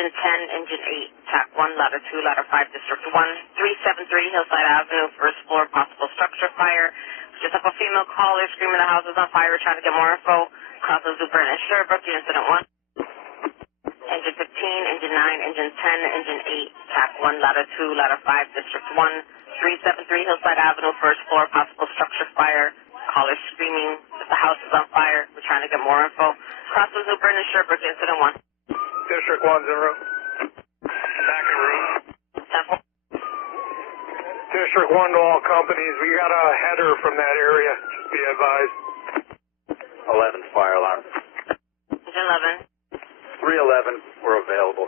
engine 10, engine 8, track 1, ladder 2, ladder 5, district 1, 373 Hillside Avenue, first floor, possible structure fire. Just up a female caller screaming the house is on fire, trying to get more info. Crosses Zuburn and Sherbrooke, incident 1. Engine 15, engine 9, engine 10, engine 8, track 1, ladder 2, ladder 5, district 1, 373 Hillside Avenue, first floor, possible structure fire. Caller screaming that the house is on fire. We're trying to get more info. Crosses Zuburn and Sherbrooke, incident 1. District 1's en route. Back en route. 10-4. District 1 to all companies. We got a header from that area. Just be advised. 11's fire alarm. Engine 11. 311, we're available.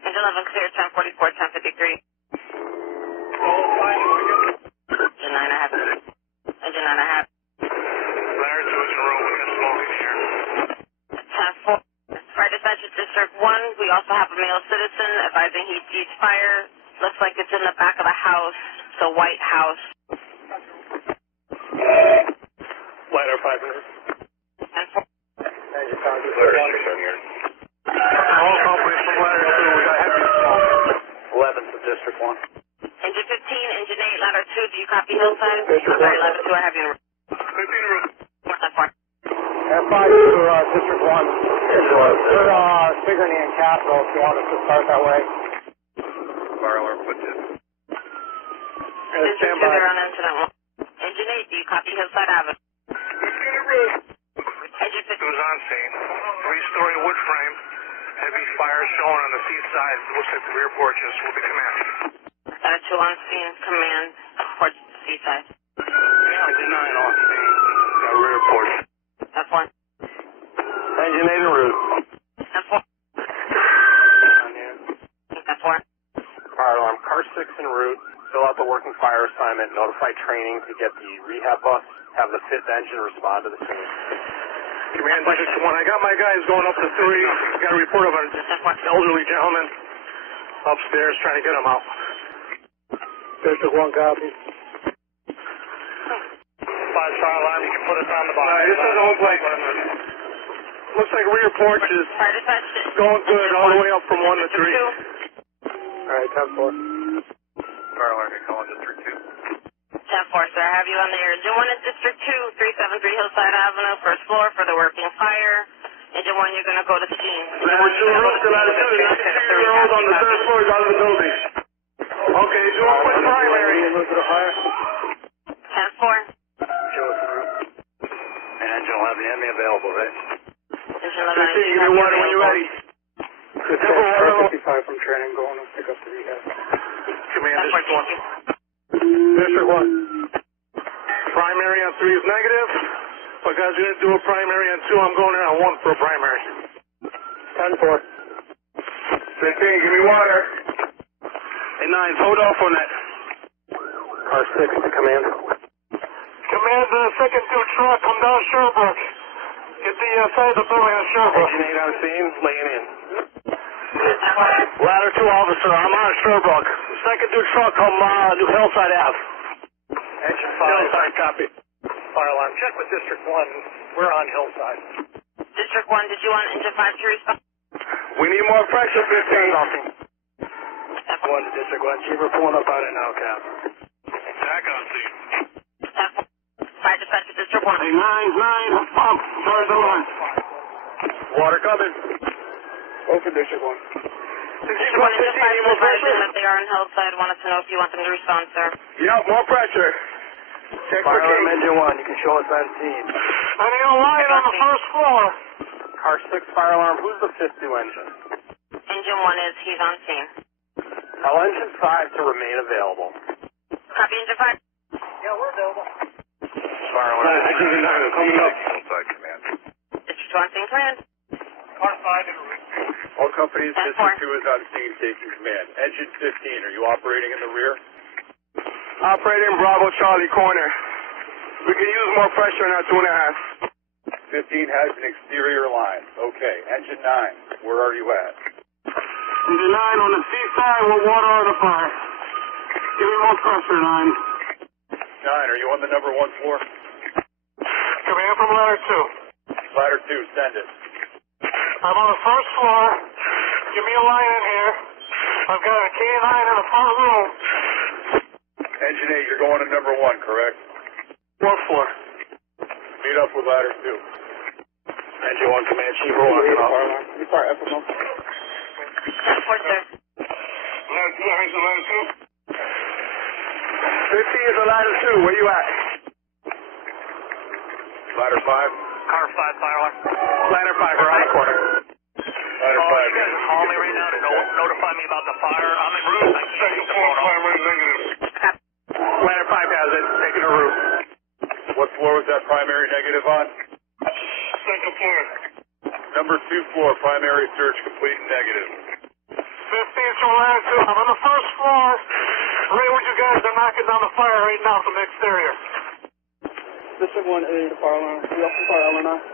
Engine 11 clear, 1044, 1053. Engine 9 I have. Engine 9 I have. Ladder 2 is en route. We got smoke in here. 10-4. Fire dispatch at District 1. We also have a male citizen advising he sees fire. Looks like it's in the back of the house. It's a white house. Ladder 5 minutes. 10-4. Ladder 6 in here. All companies from ladder 2. We got heavy smoke. 11's the District 1. Engine 15, engine 8, ladder 2. Do you copy Hillside? District Sorry, 1. ladder 2. I have you in route. 15 en route. 10-4. F5 for District 1. We're Sigourney and Capitol if you want us to start that way. Fire alarm put in. Engine 2, they're on incident 1. Engine 8, do you copy Hillside Avenue? 15 en route. Engine 15. It was on scene. 3-story wood frame. Heavy fire showing on the seat side. Looks like the rear porches will be command. Ladder 2 on scene, command, porch, seaside. Engine 9 on scene. Got rear porch. That's 1. Engine 8 en route. That's 4. That's 4. Fire alarm, car 6 en route. Fill out the working fire assignment. Notify training to get the rehab bus. Have the 5th engine respond to the scene. Command District 1. I got my guys going up to 3. Got a report of an elderly gentleman upstairs trying to get him out. District 1 copy. 5 fire alarm. You can put us on the bottom. This doesn't look like. Looks like rear porch is Fire dispatch. going good all the way up from 1 to 3. All right, 10-4. Fire alarm, you calling District 2. 10-4, sir. I have you on the air. Engine 1 is District 2, 373 Hillside Avenue, first floor for the working fire. Engine 1, you're going to go to scene. Ladder 2 en route. Ladder 2 is 92-year-old on the 3rd floor. He's out of the building. Okay, do a quick primary. Move to the fire. 10-4. And engine 11, you have me available, right? Engine 11, 15, give me water when you're ready. Good catch. 55 from training going to pick up the rehab. Command District 1. District 1. Primary on 3 is negative. My guys are going to do a primary on 2. I'm going in on 1 for a primary. 10-4. 15, give me water. Hey, 9, hold off on that. Car 6 to command. Command the second 2 truck. Come down Sherbrooke. Get the side of the building on Sherbrooke. Engine 8 on scene, laying in. Ladder 2 officer, I'm on Sherbrooke. Second 2 truck, come New Hillside Ave. Engine 5. Hillside, copy. Fire alarm. Check with District 1. We're on Hillside. District 1, did you want Engine 5 to respond? We need more pressure, 15. 1 to District 1. Chief, we're pulling up on it now, Cap. Back on scene. 10-4. Fire dispatch at District 1. Hey, 9, pump. Start the line. Water coming. Open District 1. District 1, Engine 5 is advising that they are in Hillside. Wanted to know if you want them to respond, sir. Yep, more pressure. Check Fire for alarm, King. engine 1, you can show us on scene. I need a line on the first floor. Car 6 fire alarm, who's the 5th new engine? Engine 1 is, he's on scene. Tell engine 5 to remain available. Copy Engine 5. Yeah, we're available. Fire alarm. Engine 9 coming up. Hillside command. District 1, scene command. Car 5 in All companies, 10-4. District 2 is on scene, taking command. Engine 15, are you operating in the rear? Operating Bravo Charlie corner. We can use more pressure on our 2.5. 15 has an exterior line. Okay, engine 9, where are you at? Engine 9 on the seaside with water on the fire. Give me more pressure, 9. 9, are you on the number 1 floor? Command from ladder 2. Ladder 2, send it. I'm on the first floor. give me a line in here. I've got a canine in the front room. Engine 8, you're going to number 1, correct? 4th floor. Meet up with ladder 2. Engine 1, Command Chief, we're walking off. Report FMO. 10-4, sir. Ladder 2, here's the ladder 2. 50 is a ladder 2. Where you at? Ladder 5? Car 5, fire alarm. Ladder 5, we're on the corner. Ladder 5. You guys call me right now to notify me about the fire. I'm en route. I can't get the phone off. Ladder 5 has it. Taking a route. What floor was that primary negative on? 2nd floor. Number 2 floor, primary search complete and negative. 15's from ladder 2. I'm on the 1st floor. Right where you guys are knocking down the fire right now from the exterior. District 1A, the fire alarm. We also fire Illinois.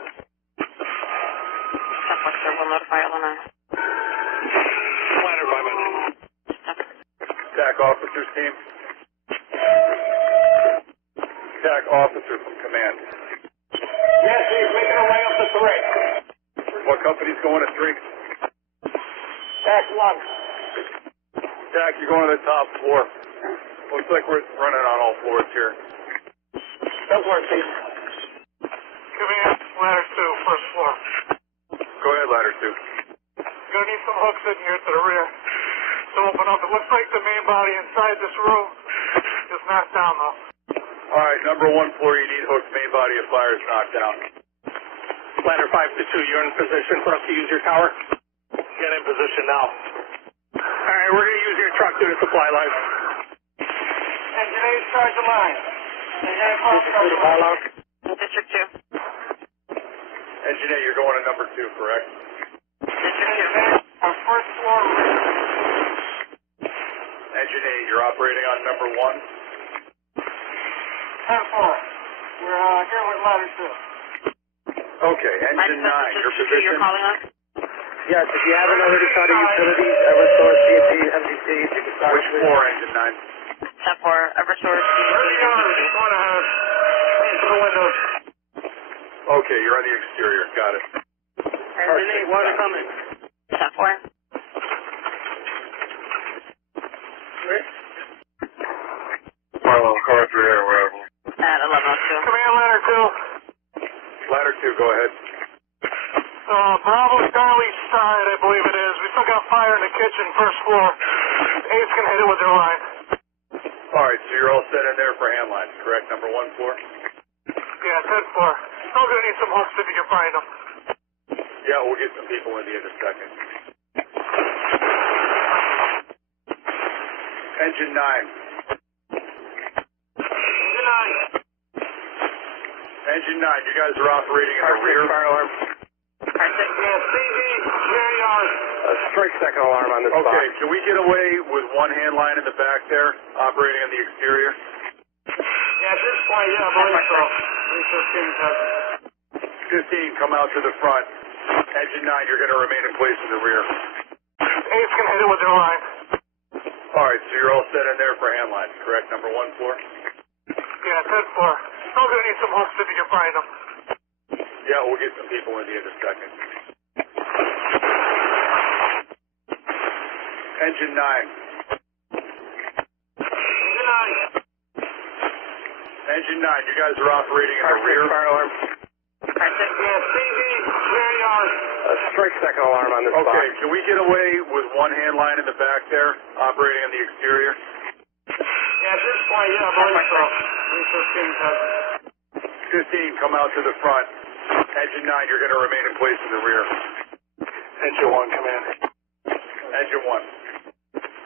10-4, sir. We'll notify Illinois. Ladder 5 engine. TAC officers team. TAC officer from command. Yes, he's making a way up to 3. What company's going to 3? TAC 1. TAC, you're going to the top floor. Looks like we're running on all floors here. That works, Chief. Command, ladder 2, 1st floor. Go ahead, ladder 2. Gonna need some hooks in here to the rear to open up. It looks like the main body inside this room is knocked down, though. All right, number 1 floor, you need hooks, main body of fire is knocked down. Ladder 5 to 2, you're in position for us to use your tower? Get in position now. All right, we're going to use your truck to the supply line. Engine 8, charge the line. District 2. Engine 8, you're going to number 2, correct? District 2. Our 1st floor. Engine 8, you're operating on number 1? 10-4. We're here with ladder 2. Okay, engine 9, your position? You're calling us? Yes, if you haven't already started utilities, Eversource, CNG, MGC, you can start. Which floor, engine 9? 10-4. Eversource, Okay, you're on the exterior, got it. Engine 8, water coming. 10-4. Marlon, car 3 or wherever. At 11:02. Command, ladder 2. Ladder 2, go ahead. Bravo Charlie side, I believe it is. We still got fire in the kitchen, 1st floor. 8's going to hit it with their line. All right, so you're all set in there for hand lines, correct? Number 1 floor? Yeah, 10-4. Still going to need some hooks if you can find them. Yeah, we'll get some people in the in a second. Engine 9. Engine 9, you guys are operating in the rear. Fire alarm. Yeah, CD, rear yard. Strike second alarm on this box. Okay, can we get away with 1 hand line in the back there, operating on the exterior? Yeah, at this point, yeah, I believe so. 15, come out to the front. Engine 9, you're going to remain in place in the rear. 8's going to hit it with their line. All right, so you're all set in there for hand lines, correct? Number 1 floor? Yeah, 10-4. Still going to need some hooks if you can find them. Yeah, we'll get some people in the in a second. Engine 9. Engine 9, you guys are operating in the rear. Fire alarm. Yeah, CD, rear yard. Strike second alarm on this box. Okay, can we get away with 1 hand line in the back there, operating on the exterior? Yeah, at this point, yeah, I believe so. 15, come out to the front. Engine 9, you're going to remain in place in the rear. Engine 1, command. Engine 1.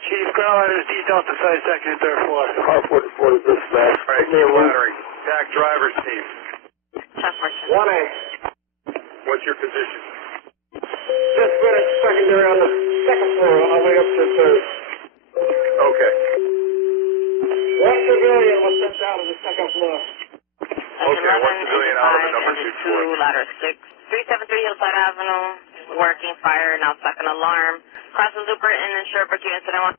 Chief, ground line is detailed to site 2nd and 3rd floor. Car 44 to dispatch. All right, laddering. TAC driver's team. 10-4. 1A. What's your position? Just finished secondary on the 2nd floor, on our way up to 3rd. Okay. 1 civilian was sent out of the 2nd floor. Okay, 1 civilian out of the number 2 floor. Ladder 6. 373 Hillside Avenue. Working fire, now second alarm. Crosses Super and then Sherbrooke, incident 1.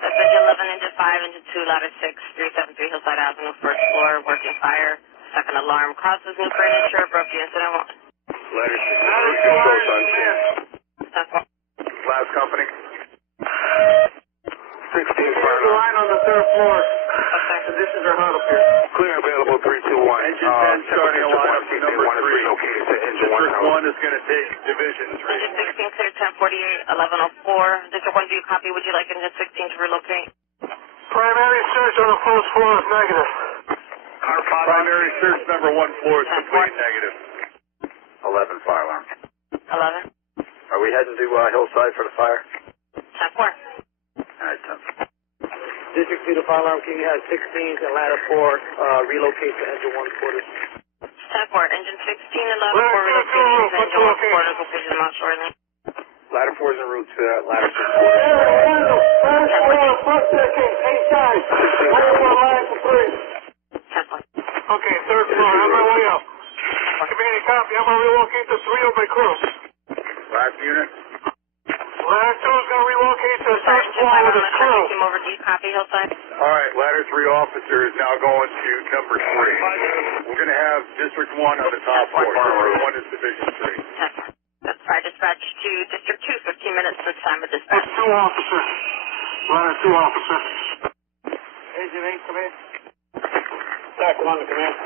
That's engine 11, engine 5, engine 2, ladder 6, 373 Hillside Avenue, 1st floor, working fire, second alarm. Crosses Newport and Sherbrooke, incident 1. Ladder 6, close on scene. Last company. 16 fire alarm. Line on the third floor. Conditions are hot up here. Clear available 321. Engine 10 starting a line up to number 3. District 1 is going to take Division 3. Engine 16 cleared 1048, 1104. District 1, do you copy? Would you like Engine 16 to relocate? Primary search on the first floor is negative. Primary search number 1 floor is complete negative. 11 fire alarm. 11. Are we heading to Hillside for the fire? 10-4. All right, 10. District 2 to fire alarm, can you have 16s and ladder 4 relocate to engine 1 quarters? 10-4. Engine 16, 11-4 relocation to engine 1 quarters. We'll push them out shortly. Ladder 4 is en route to ladder 6 quarters. Okay, third floor, on my way up. Community copy, I'm going to relocate the 3 of my crew. Last unit. Ladder 2 is going to relocate to the third floor with his crew. Came over. Do you copy, Hillside? All right, ladder 3 officer is now going to number 3. We're going to have District 1 on the top floor. District 1 is Division 3. That's fire dispatch to District 2, 15 minutes for the time of dispatch. That's 2 officer. Ladder 2 officer. Agent 8, come in. Zach, come on to command.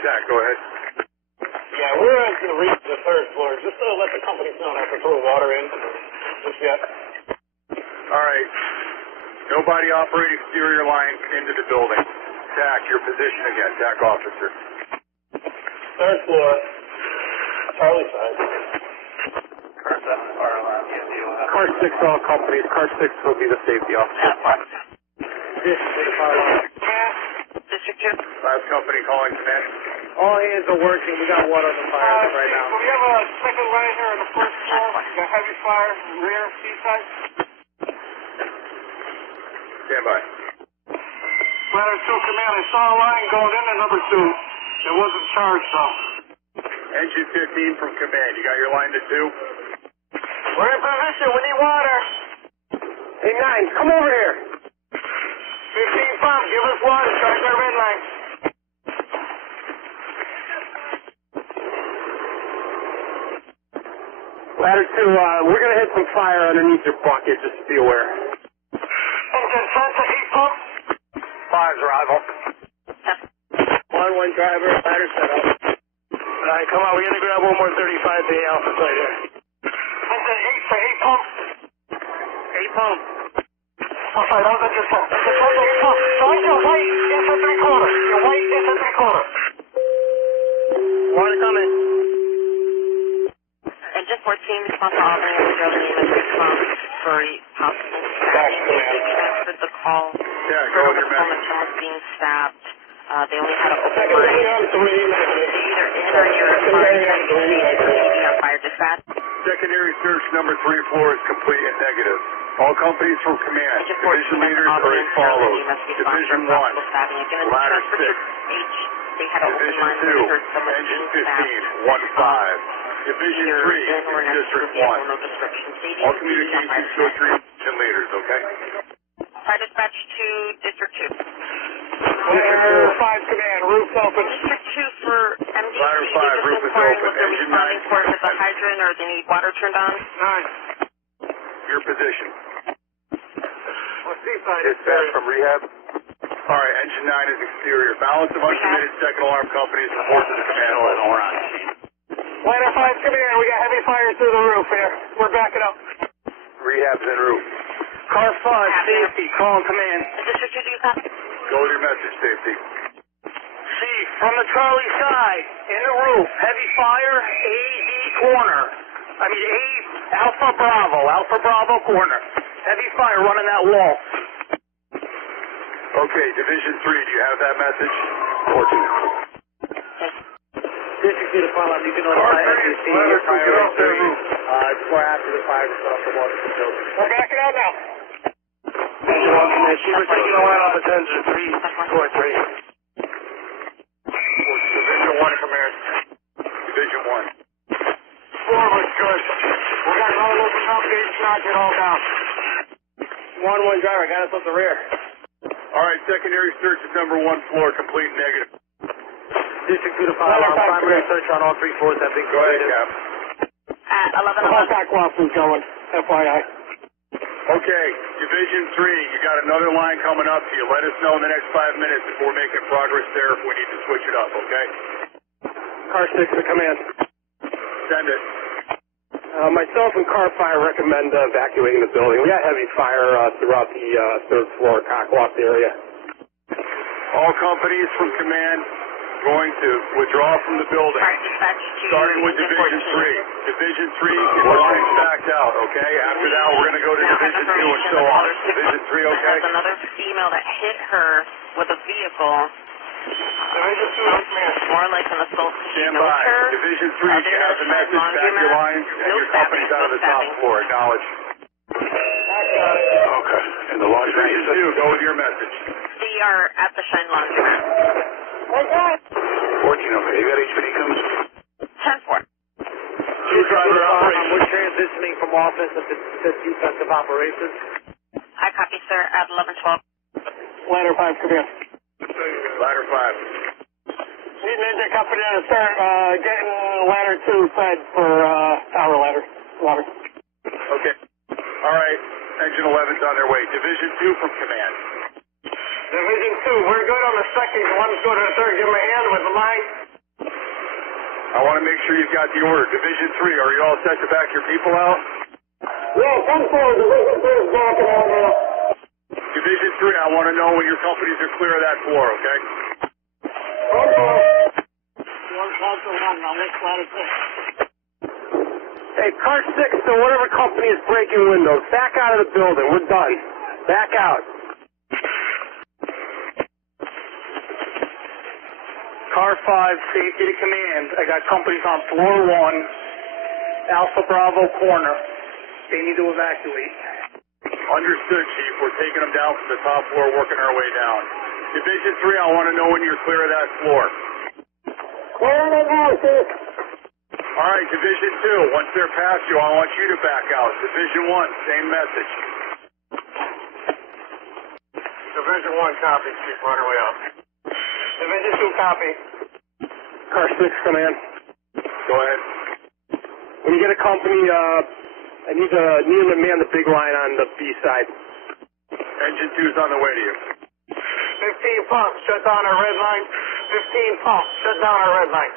Jack, go ahead. Yeah, we're going to reach the third floor. Just to let the companies know not to throw water in just yet. All right. Nobody operate exterior lines into the building. Jack, your position again. Jack officer. Third floor. Charlie side. Car 7 fire alarm. Car 6, all companies. Car 6 will be the safety officer. District 2 fire alarm. District 2. Last company calling command. All hands are working. We got water on the fire right now. So we have a second line here on the first floor. We got heavy fire, rear, seaside. Stand by. Ladder 2 command, I saw a line going into number 2. It wasn't charged though. Engine 15 from command. You got your line to 2? We're in position, we need water. Hey, 9, come over here. 15 pump, give us water, charge our red line. Ladder 2, we're going to hit some fire underneath your bucket, just to be aware. Engine 10 to heat pump. 5's arrival. 1-1 driver, ladder set up. Alright, come on, we're going to grab one more 35 day alpha site here. Engine 8 to heat pump. 8 pump. Alright, how's that just pump? Engine 10 to heat pump. Charge your white into 3/4. Your white into 3/4. Water coming. Engine 14, response to Albany and the German unit response for possible stabbing. They transferred the call. Yeah, go with your message. Someone was being stabbed. They only had an open line. Either in or near a fire on fire dispatch. Secondary search number 3 floor is complete and negative. All companies from command. Engine 14, Division leaders are as follows. Division 1, ladder 6. They had an open Division line. 2, engine 15, 1-5. Division 3, District 1. All communications go through engine leaders, okay? Fire dispatch to District 2. Ladder 5 command, roof's open. District 2 for MDC. Ladder 5, roof is open. Engine 9. For the hydrant or they need water turned on. 9. Your position. Seaside. Dispatch from rehab. All right, engine 9 is exterior. Balance of uncommitted second alarm companies report to the command level. We're on scene. Ladder 5 command, we got heavy fire through the roof here. We're backing up. Rehab's en route. Car 5, safety, call and command. District 2, do you copy? Go with your message, safety. C, from the Charlie side, in the roof, heavy fire, AD corner. I mean, Alpha Bravo corner. Heavy fire running that wall. Okay, Division 3, do you have that message? 14. District 2 to fire alarm, you can notify MDC your fire before after the fire to put up the water to the building. We're backing out now. Engine 1 commission. We're taking a line off attention 343. Division 1 command. Division 1. 4 was good. We got all open up, knock it all down. 1-1 driver, got us up the rear. All right, secondary search is number 1 floor, complete and negative. District 2 to fire alarm, primary search on all 3 floors have been Go ahead, completed. Cap. At 11:11. The whole back off is going, FYI. Okay, Division 3, you got another line coming up to you. Let us know in the next 5 minutes if we're making progress there, if we need to switch it up, okay? Car 6 to command. Send it. Myself and Car 5 recommend evacuating the building. We got heavy fire throughout the third floor cockloft area. All companies from command going to withdraw from the building. Alright, dispatch to Starting with Division 3. Division 3, get the lines backed out, okay? After that, we're going to go to Division 2 and so on. Division 3, okay? There's another female that hit her with a vehicle. More like an assault. Stand by. Division 3, you have the message. Back your lines and your company's out of the top floor. Acknowledge. Okay. And the laundry. Division 2, go with your message. They are at the Shine Laundromat. 14, okay. You got HPD coming? 10-4. Two driver operations. We're transitioning from offensive to defensive operations. I copy, sir, at 11:12. Ladder 5, command. Ladder 5. Need engine company to start getting ladder 2 fed for tower ladder water. Okay. All right. Engine 11's on their way. Division 2 from command. Division 2, we're good on the second. You want to go to the third? Give them a hand with the line. I want to make sure you've got the order. Division 3, are you all set to back your people out? Yeah, 10-4. Division 2 is backing out now. Division 3, I want to know when your companies are clear of that floor, okay? 10-4. Hey, car 6 to whatever company is breaking windows, back out of the building. We're done. Back out. Car 5, safety to command. I got companies on floor 1, Alpha Bravo corner. They need to evacuate. Understood, Chief. We're taking them down from the top floor, working our way down. Division 3, I want to know when you're clear of that floor. Clear of it now, Chief. All right, Division 2, once they're past you, I want you to back out. Division 1, same message. Division 1, copy, Chief. On our way out. Division 2, copy. Car 6, command. Go ahead. When you get a company, I need them to man the big line on the B side. Engine 2's on the way to you. 15 pumps, shut down our red line. 15 pumps, shut down our red line.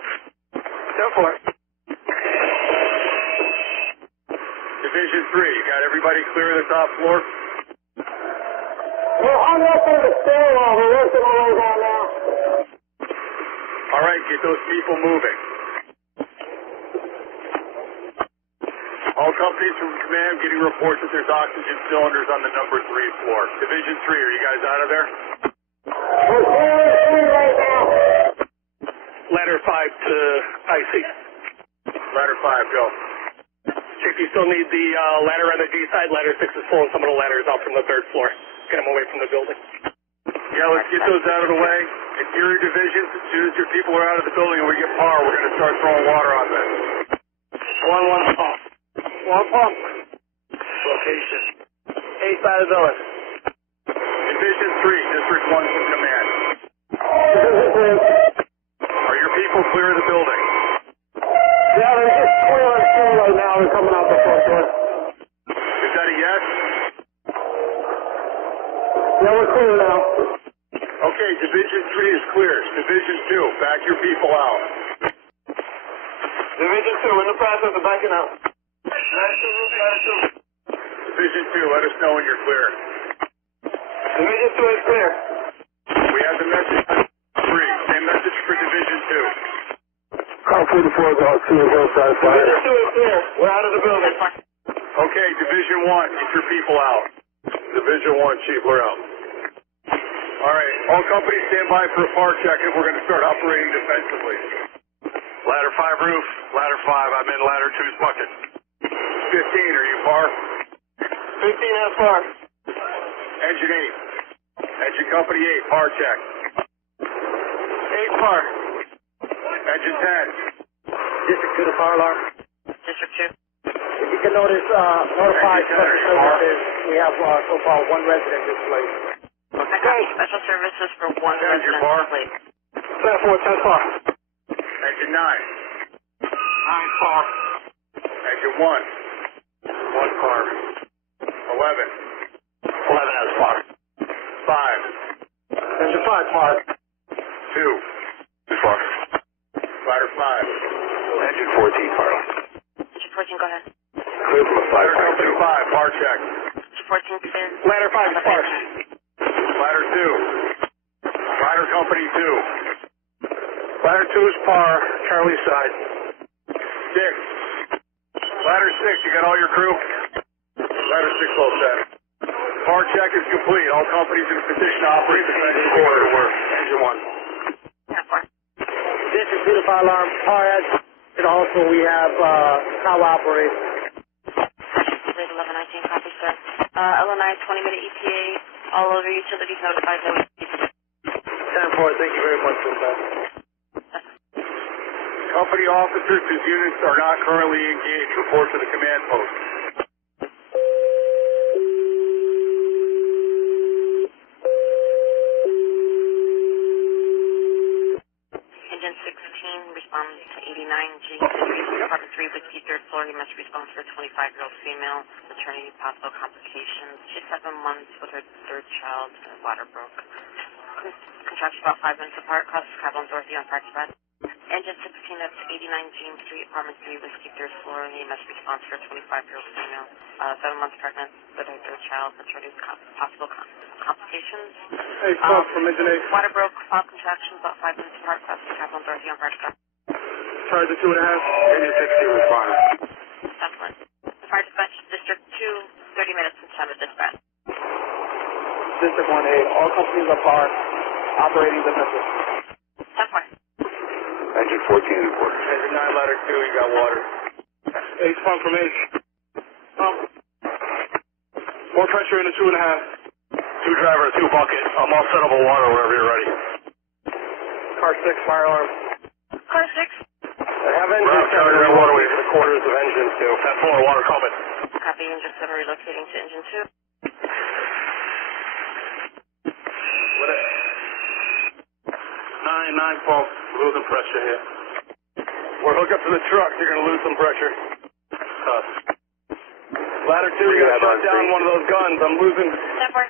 10-4. Division 3, you got everybody clear of the top floor? We're hung up on the stairwell. We're working our way down now. All right, get those people moving. All companies from command getting reports that there's oxygen cylinders on the number 3 floor. Division 3, are you guys out of there? We're clear right now. Ladder 5 to IC. Ladder 5, go. Chief, you still need the ladder on the D side. Ladder 6 is pulling some of the ladders out from the third floor. Get them away from the building. Yeah, let's get those out of the way. Interior divisions, as soon as your people are out of the building and we get power, we're going to start throwing water on this. 1 pump. 1 pump. Location. 8 side of the building. Division 3, District 1 from command. Are your people clear of the building? Yeah, they're just clear on the floor right now. They're coming out the front door. Is that a yes? Yeah, we're clear now. Okay, Division 3 is clear. Division 2, back your people out. Division 2, in the process of backing out. Division 2, let us know when you're clear. Division 2 is clear. We have the message for 3. Same message for Division 2. Car 44 is out. See you Hillside Fire. Division 2 is clear. We're out of the building. Okay, Division 1, get your people out. Division 1, Chief, we're out. All right, all companies stand by for a FAR check and we're going to start operating defensively. Ladder 5 roof, Ladder 5, I'm in Ladder 2's bucket. 15, are you FAR? 15 is FAR. Engine 8. Engine Company 8, FAR check. 8 FAR. Engine 10. District 2 to fire alarm. District 2. If you can notice, notify special services. We have so far 1 resident displaced. Okay, special services for 1 resident displaced. 10-4, 10 FAR. Engine 9. 9 FAR. Engine Engine 1. 1 par. 11. 11 has par. 5. Engine 5 par. 2. 2 par. Ladder 5. Engine 14 par. Engine 14, go ahead. Clear from a 5 Ladder par. company 5, par check. Engine 14, clear. Ladder 5 is par. Ladder 2. Ladder company 2. Ladder 2 is par. Charlie side. 6. Ladder 6, you got all your crew? Ladder 6 all set. Par check is complete. All companies in a position to operate the defensive quarter work. Engine 1. Yeah, far. This is the fire alarm. Par head. And also we have how operate. Grade 1119, copy, sir. LNI 20-minute ETA. All other utilities notified. No ETA. 10-4, thank you very much for that. Company officers whose units are not currently engaged report to the command post. Engine 16 responds to 89G. Department 3, Whiskey, 3rd floor. He must respond for a 25-year-old female. Maternity, possible complications. She's 7 months with her 3rd child. Her bladder broke. Contraction about 5 minutes apart. Crosses Cabell and Dorothy on Park Side. Engine 16, that's 89 James Street, Apartment 3, Whiskey, 3rd floor. He must respond for a 25-year-old female. 7 months pregnant with her 3rd child. Maternity, possible complications. Hey, call from Engine 8. Bladder broke. Fall contractions about 5 minutes apart. Crosses Cabell and Dorothy on Park Side. Charge the 2.5. Engine 16 responded. Excellent. Fire dispatch, District 2, 30 minutes since time of dispatch. District 1A, all companies are par. Operating defensive. 10-4. Engine 14 report. Engine 9, ladder 2, you got water. H pump from H. More pressure in the 2.5. 2 driver, 2 bucket. I'm all set up with water wherever you're ready. Car 6, fire alarm. Car 6. Have engine Route 7 charger and waterway relocating to the quarters of engine 2. 10-4, water coming. Copy, engine 7 relocating to engine 2. What is 9 pump. Losing pressure here. We're hooked up to the truck. You're going to lose some pressure. Ladder 2, you got to shut down one of those guns. I'm losing 10-4.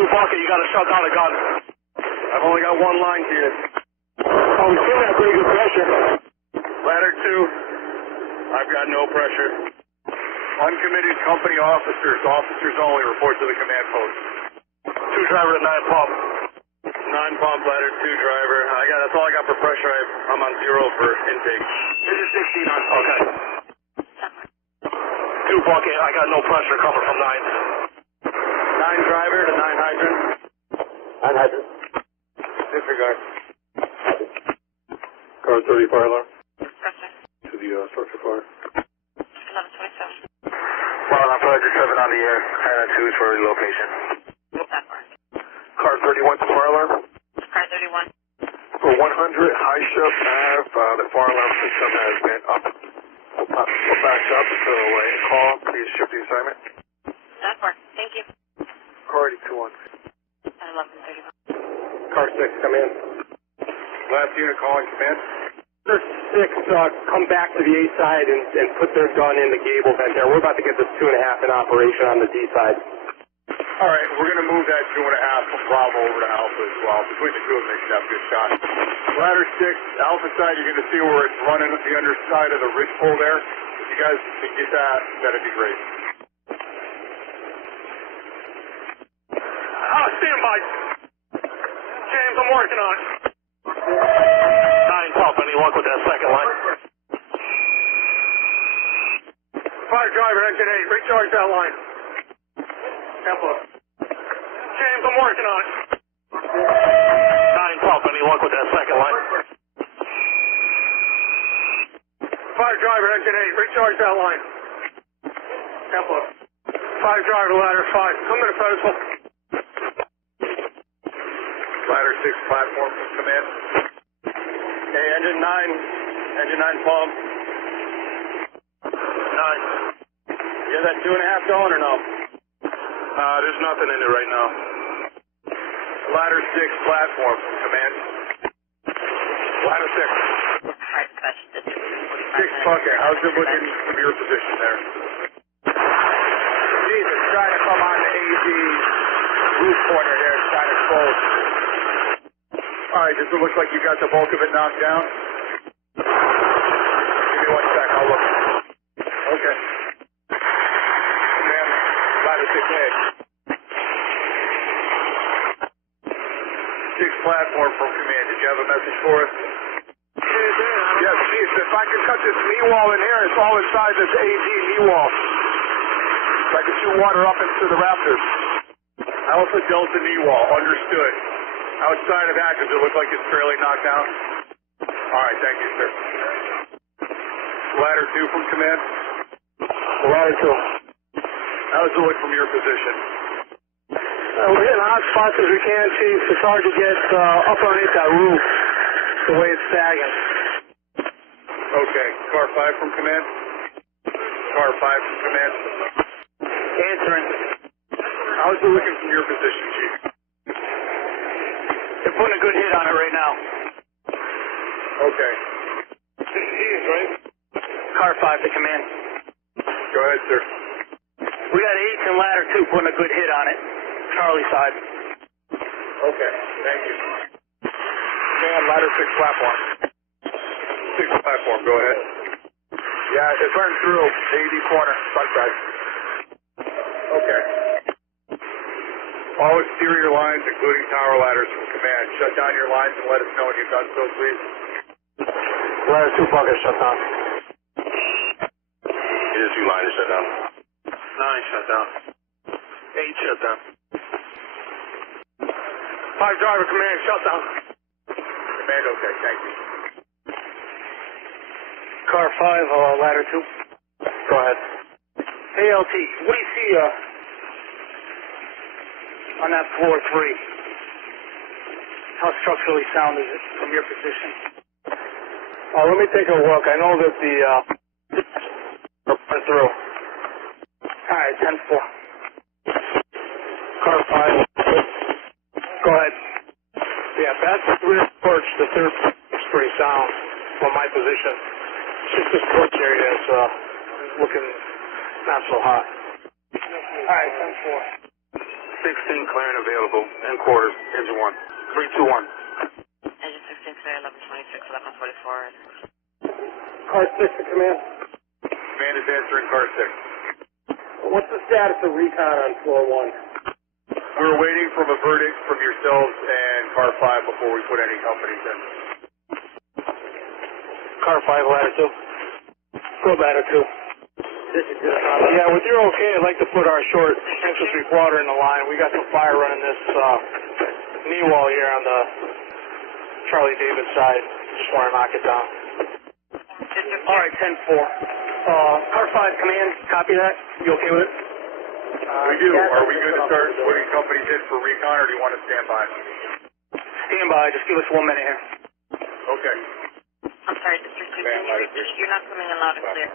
2 bucket. You got to shut down a gun. I've only got 1 line to you. Oh, we still have pretty good pressure. Ladder 2, I've got no pressure. Uncommitted company officers, officers only, report to the command post. 2 driver to 9 pump. 9 pump, ladder 2 driver. That's all I got for pressure. I'm on 0 for intake. This is 16 on. Okay. 2 bucket. I got no pressure coming from 9. 9 driver to 9 hydrant. 9 hydrant. Disregard. Car 30 fire alarm. Pressure. To the structure fire. 1127. Fire alarm, Project 7 on the air. Hydrant 2 is for relocation. 10-4. Car 31 to fire alarm. Car 31. For 100 High Ship Ave, the fire alarm system has been up. We'll back up until a call. Please ship the assignment. 10-4. Thank you. Car 82 on. 1131. Car 6, come in. Last unit calling command. Car 6, come back to the A side and put their gun in the gable vent there. We're about to get this 2.5 in operation on the D side. All right, we're going to move that 2.5 from Bravo over to Alpha as well. Between the two of them, they should have a good shot. Ladder 6, Alpha side, you're going to see where it's running at the underside of the ridge pole there. If you guys can get that, that'd be great. Stand by. James, I'm working on it. 9 pump, any luck with that second line? Fire driver, engine 8, recharge that line. Tempo. James, I'm working on it. 9 pump, any luck with that second line? Fire driver, engine 8, recharge that line. Tempo. Fire driver, ladder 5, come to the pedestal. Ladder 6 platform, command. Okay, engine 9 pump. 9. You have that 2.5 going or no? There's nothing in it right now. Ladder 6 platform, command. Ladder 6. Alright, dispatch, district 6 bucket. How's it looking from your position there? Jesus, trying to come on the AD roof corner there. It's kind of close. All right, does it look like you got the bulk of it knocked down? Give me 1 sec, I'll look. Okay. Command, ladder 6A. 6 platform from command. Did you have a message for us? Yes, Chief, if I can cut this knee wall in here, it's all inside this AD knee wall. So I can shoot water up into the rafters. Alpha Delta knee wall, understood. Outside of that, does it look like it's fairly knocked down? All right, thank you, sir. Ladder 2 from command? Ladder 2. How does it look from your position? We're hitting hot spots as we can, Chief. It's hard to get up underneath that roof, the way it's sagging. Okay, car 5 from command? Car 5 from command? Answering. How's it looking from your position, Chief? They're putting a good hit on it right now. Okay. 16, right? Car 5 to command. Go ahead, sir. We got 8 and ladder 2 putting a good hit on it. Charlie side. Okay, thank you. Command, ladder 6 platform. 6 platform, go ahead. Yeah, it burned through. AD corner, front side. Okay. All exterior lines, including tower ladders from command. Shut down your lines and let us know when you've done so, please. Ladder 2 bucket shut down. Here's 2 lines shut down. 9 shut down. 8 shut down. 5 driver command shut down. Command, okay, thank you. Car 5, ladder 2. Go ahead. Hey, LT, what do you see on that floor 3? How structurally sound is it from your position? Let me take a look. I know that the went through. All right, 10-4. Car 5. Go ahead. Yeah, that's the rear porch. The third is pretty sound from my position. It's just this porch area is looking not so hot. All right, 10-4. 16 clear and available. In quarters. Engine 1. 321. Engine 16 clear, 1126, 1144. Car 6 to command. Command is answering car 6. What's the status of recon on floor 1? We're waiting for a verdict from yourselves and car 5 before we put any companies in. Car 5, ladder 2. Go ladder 2. Yeah, with your okay, I'd like to put our short infantry water in the line. We got some fire running this knee wall here on the Charlie David side. Just want to knock it down. All right, 10-4. Car 5, command, copy that? You okay with it? We do. Are we going to start putting companies in for recon, or do you want to stand by? Stand by. Just give us 1 minute here. Okay. I'm sorry, District 2, can you repeat? You're not coming in loud and clear.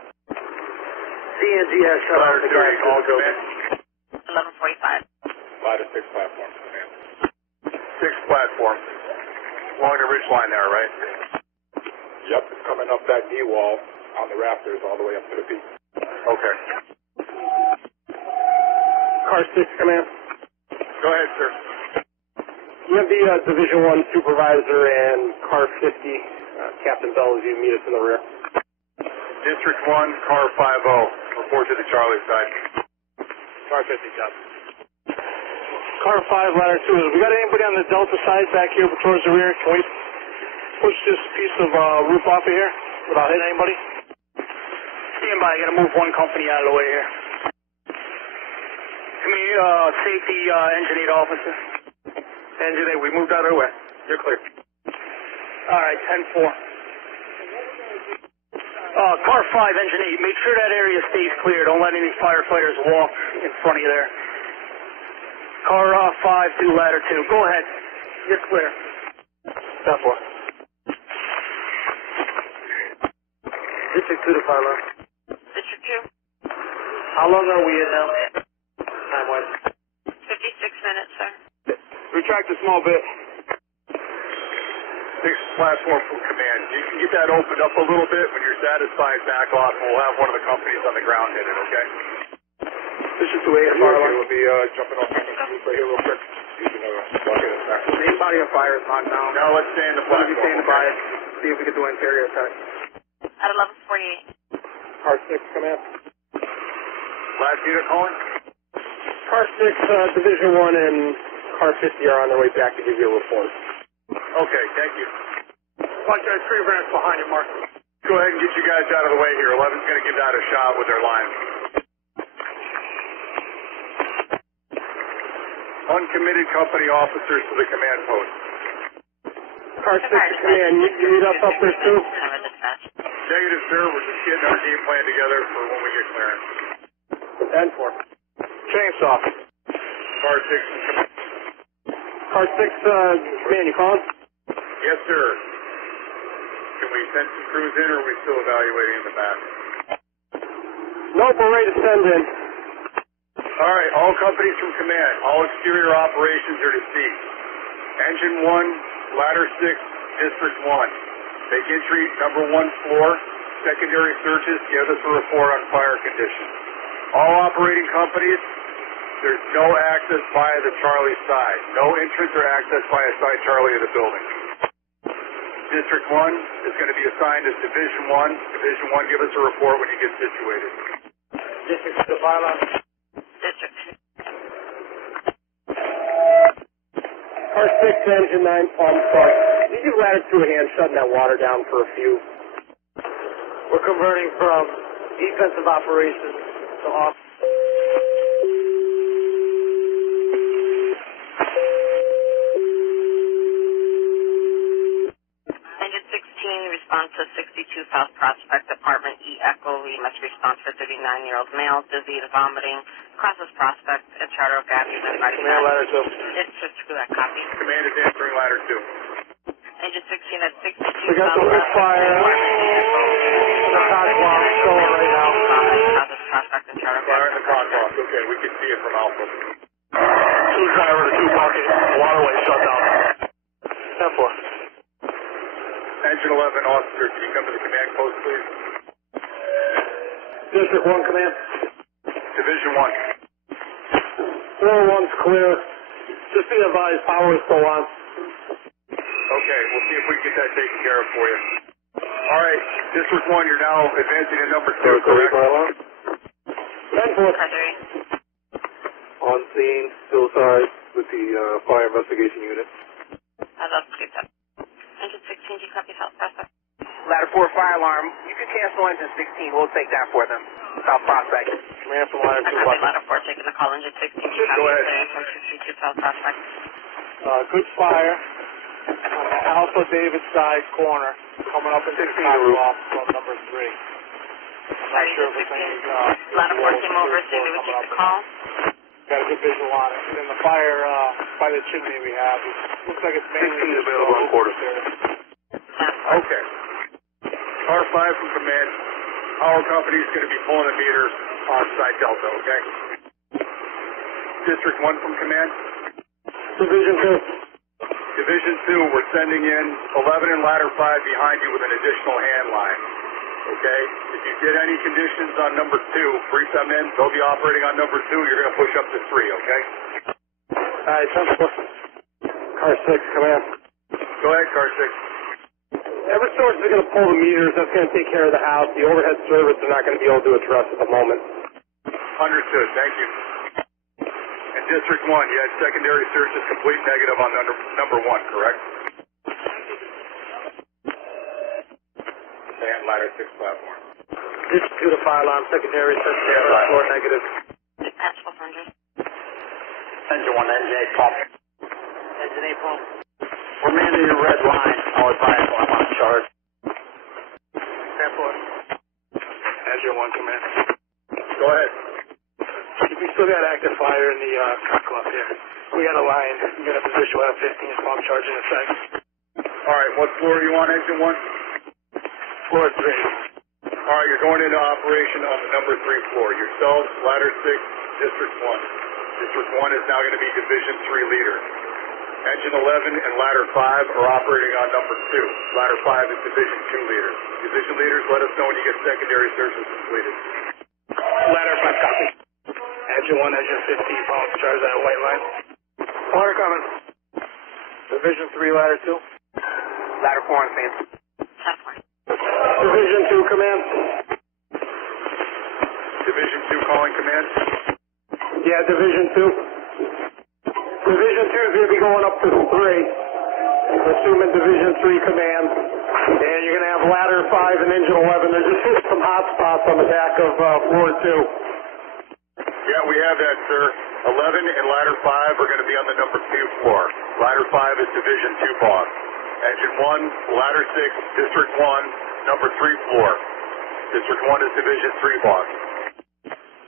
CNG has shut out the guys. All go in. 1145. Ladder 6 platform. 6 platform. Along the ridge line there, right? Yep, it's coming up that knee wall on the rafters all the way up to the peak. Okay. Car 6, command. Go ahead, sir. You have the Division 1 supervisor and car 50, Captain Bellevue, meet us in the rear. District 1, car 50. Report to the Charlie side. Car 50, Captain. Car 5, ladder 2. We got anybody on the Delta side back here towards the rear? Can we push this piece of roof off of here without hitting anybody? Stand by. I got to move 1 company out of the way here. Come here, safety engine 8 officer. Engine 8, we moved out of the way. You're clear. All right, 10-4. Car 5, engine 8, make sure that area stays clear. Don't let any firefighters walk in front of you there. Car 5 to ladder 2. Go ahead. You're clear. 10-4. District 2 to Carlo. District 2, How long are we in now? Time wise. 56 minutes, sir. Retract a small bit. 6 platform from command. You can get that opened up a little bit. When you're satisfied, back off, and we'll have one of the companies on the ground hit it, okay? This is the way to fire line. We'll be jumping off right here real quick. Anybody on fire is on now. Now let's stay in the platform. We'll be standing by it. See if we can do an interior attack. At 11:48. Car 6, command. Last unit calling? Car 6, Division 1 and Car 50 are on their way back to give you a report. Okay, thank you. Watch that 3 branch behind you, Mark. Go ahead and get you guys out of the way here. 11's going to give that a shot with their line. Uncommitted company officers to the command post. Car 6 command, you need us up there too? Negative, sir. We're just getting our game plan together for when we get clearance. 10-4. Chainsaw. Car 6 and command. Car 6, command, you calling? Yes, sir. Can we send some crews in, or are we still evaluating in the back? Nope, we're ready to send in. All right, all companies from command, all exterior operations are to cease. Engine 1, ladder 6, district 1. Take entry number 1 floor. Secondary searches, give us a report on fire conditions. All operating companies, there's no access via the Charlie side. No entrance or access via side Charlie of the building. District 1 is going to be assigned as Division 1. Division 1, give us a report when you get situated. District to the fire line. District. Car 6, engine 9, pump start. You give ladder 2 a hand shutting that water down for a few. We're converting from defensive operations to off. Engine 16, response to 62 South Prospect, Apartment E Echo. We must respond for 39-year-old male, dizzy and vomiting, crosses Prospect, and Charter Oak Avenue. Command ladder 2. It's just screw that copy. Command is answering ladder 2. Engine 16 at 62 We got the quick fire. The cockblock going right now. Crosses Prospect and Charter Oak Fire in Avenue. the cockblock. Okay, we can see it from Alpha. 2 driver to 2 parking. Waterway shut down. 10-4. Engine 11, officer, can you come to the command post, please? District 1, command. Division 1. 4-1's clear. Just be advised, power is still on. Okay, we'll see if we can get that taken care of for you. All right, District 1, you're now advancing to number 2, correct? 10-4. On scene, Hillside with the fire investigation unit. I love to do that. Engine 16, do you copy South Prospect? Ladder 4 fire alarm. You can cancel engine 16. We'll take that for them. South Prospect. Command from ladder 2. I copy ladder 4, taking the call. Engine 16, do you copy Go ahead. from 62 South Prospect? Good fire on the Alpha David side corner, coming up into the cockblock from number 3. I'm not sure if it's any, Ladder 4 came over, so we would take the call. Got a good visual on it. And then the fire by the chimney we have, it looks like it's mainly 16 available on quarters. Ladder 4. Okay. Car 5 from command. Power company is going to be pulling the meters on side Delta, okay? District 1 from command. Division 2. Division 2, we're sending in 11 and ladder 5 behind you with an additional hand line, okay? If you get any conditions on number 2, brief them in. They'll be operating on number 2. You're going to push up to 3, okay? All right, 10-4. Car 6, command. Go ahead, car 6. Eversource is going to pull the meters. That's going to take care of the house. The overhead service they're not going to be able to address at the moment. Understood. Thank you. And District 1, you had secondary searches complete negative on number 1, correct? And ladder 6 platform. District 2 to fire alarm. Secondary search first floor negative. Dispatch 1200. Engine 1, engine 8 pump. Engine 8 pump. We're manning your red line. I'll advise when I'm on charge. 10-4. Engine 1, command. Go ahead. We still got active fire in the cockblock here. We got a line. We got a position at 15 pump charge in effect. All right, what floor are you on, engine 1? Floor 3. All right, you're going into operation on the number 3 floor. Yourselves, ladder 6, District 1. District 1 is now going to be Division 3 leader. Engine 11 and ladder 5 are operating on number 2. Ladder 5 is Division 2 leaders. Division leaders, let us know when you get secondary searches completed. Ladder 5 copy. Engine 1, engine 15, following charge that white line. Water coming. Division 3, ladder 2. Ladder 4 on scene. Division 2, command. Division 2 calling command. Yeah, Division 2. Division 2 is going to be going up to 3. Assuming Division 3 command. And you're going to have ladder 5 and engine 11. They're just hitting some hot spots on the back of floor 2. Yeah, we have that, sir. 11 and ladder 5 are going to be on the number 2 floor. Ladder 5 is Division 2 boss. Engine 1, ladder 6, District 1, number 3 floor. District 1 is Division 3 boss.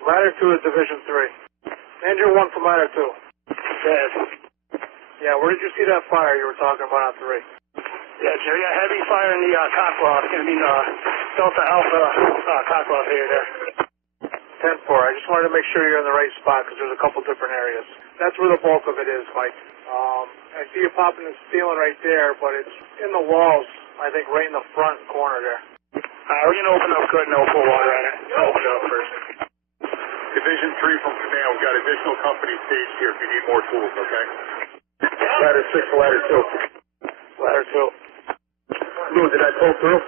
Ladder 2 is Division 3. Engine 1 from ladder 2. Yes. Yeah, where did you see that fire you were talking about on 3? Yeah, Jerry, heavy fire in the cockloft. It's going to be Delta Alpha cockloft area there. 10-4. I just wanted to make sure you're in the right spot because there's a couple different areas. That's where the bulk of it is, Mike. I see you popping the ceiling right there, but it's in the walls, I think, right in the front corner there. We're going to open up good and no full water on it. Open it up first. Division 3 from command. We've got additional company staged here if you need more tools, okay? Ladder 6 to ladder 2. Ladder 2. Lou, did I pull through?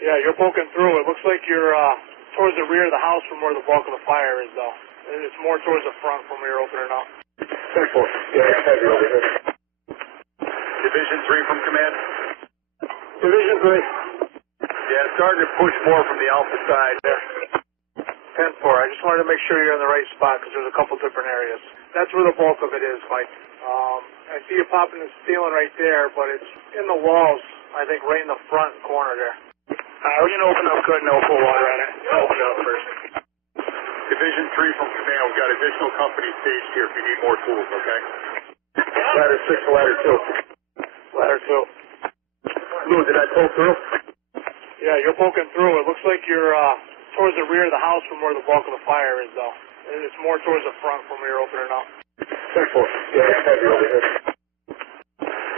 Yeah, you're poking through. It looks like you're towards the rear of the house from where the bulk of the fire is, though. It's more towards the front from where you're opening up. 10-4. Yeah, it's heavy over here. Division 3 from command. Division 3. Yeah, it's starting to push more from the alpha side there. 10-4. I just wanted to make sure you're in the right spot because there's a couple different areas. That's where the bulk of it is, Mike. I see you popping the ceiling right there, but it's in the walls, I think, right in the front corner there. We're going to open up good and no full water on it. Open it up first. Division 3 from command. We've got additional company staged here if you need more tools, okay? Ladder 6 to ladder 2. Ladder 2. Lou, did I pull through? Yeah, you're poking through. It looks like you're towards the rear of the house from where the bulk of the fire is, though. It's more towards the front from where you're opening up. 10-4. Yeah, it's heavy over here.